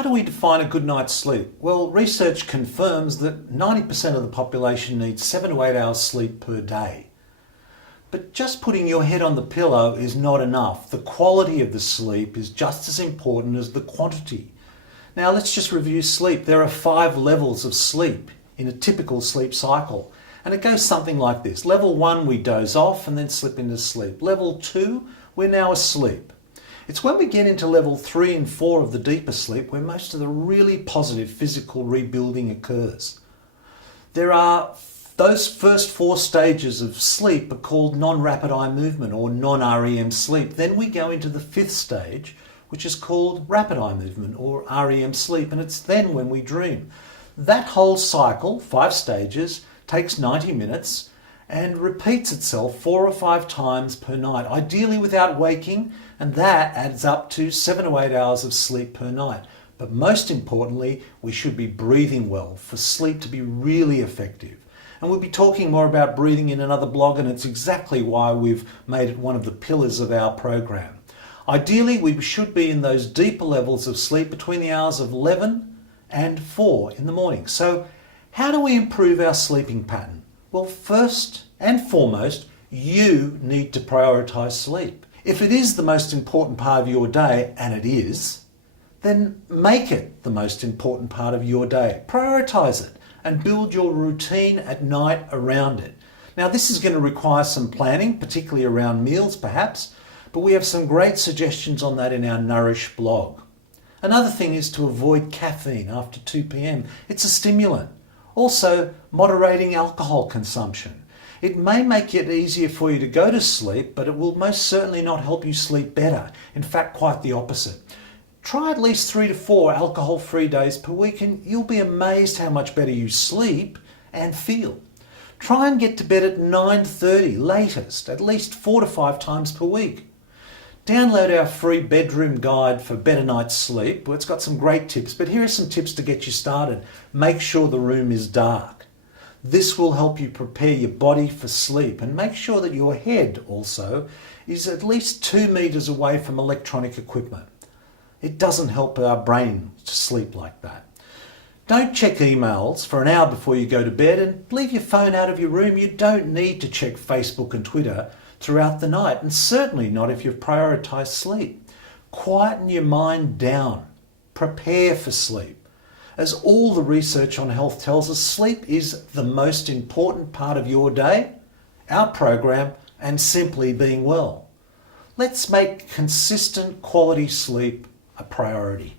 how do we define a good night's sleep? Well, research confirms that 90% of the population needs 7 to 8 hours sleep per day. But just putting your head on the pillow is not enough. The quality of the sleep is just as important as the quantity. Now let's just review sleep. There are 5 levels of sleep in a typical sleep cycle. And it goes something like this. Level 1, we doze off and then slip into sleep. Level 2, we're now asleep. It's when we get into level 3 and 4 of the deeper sleep where most of the really positive physical rebuilding occurs. Those first 4 stages of sleep are called non-rapid eye movement or non-REM sleep. Then we go into the 5th stage, which is called rapid eye movement or REM sleep, and it's then when we dream. That whole cycle, 5 stages, takes 90 minutes and repeats itself 4 or 5 times per night, ideally without waking, and that adds up to 7 to 8 hours of sleep per night. But most importantly, we should be breathing well for sleep to be really effective. And we'll be talking more about breathing in another blog, and it's exactly why we've made it one of the pillars of our program. Ideally, we should be in those deeper levels of sleep between the hours of 11 and 4 in the morning. So how do we improve our sleeping pattern? Well, first and foremost, you need to prioritize sleep. If it is the most important part of your day, and it is, then make it the most important part of your day. Prioritize it and build your routine at night around it. Now, this is going to require some planning, particularly around meals perhaps, but we have some great suggestions on that in our Nourish blog. Another thing is to avoid caffeine after 2 p.m. It's a stimulant. Also, moderating alcohol consumption. It may make it easier for you to go to sleep, but it will most certainly not help you sleep better. In fact, quite the opposite. Try at least 3 to 4 alcohol-free days per week and you'll be amazed how much better you sleep and feel. Try and get to bed at 9:30 latest, at least 4 to 5 times per week. Download our free bedroom guide for better night's sleep. Well, it's got some great tips, but here are some tips to get you started. Make sure the room is dark. This will help you prepare your body for sleep, and make sure that your head also is at least 2 meters away from electronic equipment. It doesn't help our brain to sleep like that. Don't check emails for an hour before you go to bed, and leave your phone out of your room. You don't need to check Facebook and Twitter throughout the night, and certainly not if you've prioritized sleep. Quieten your mind down. Prepare for sleep. As all the research on health tells us, sleep is the most important part of your day, our program, and Simply Being Well. Let's make consistent quality sleep a priority.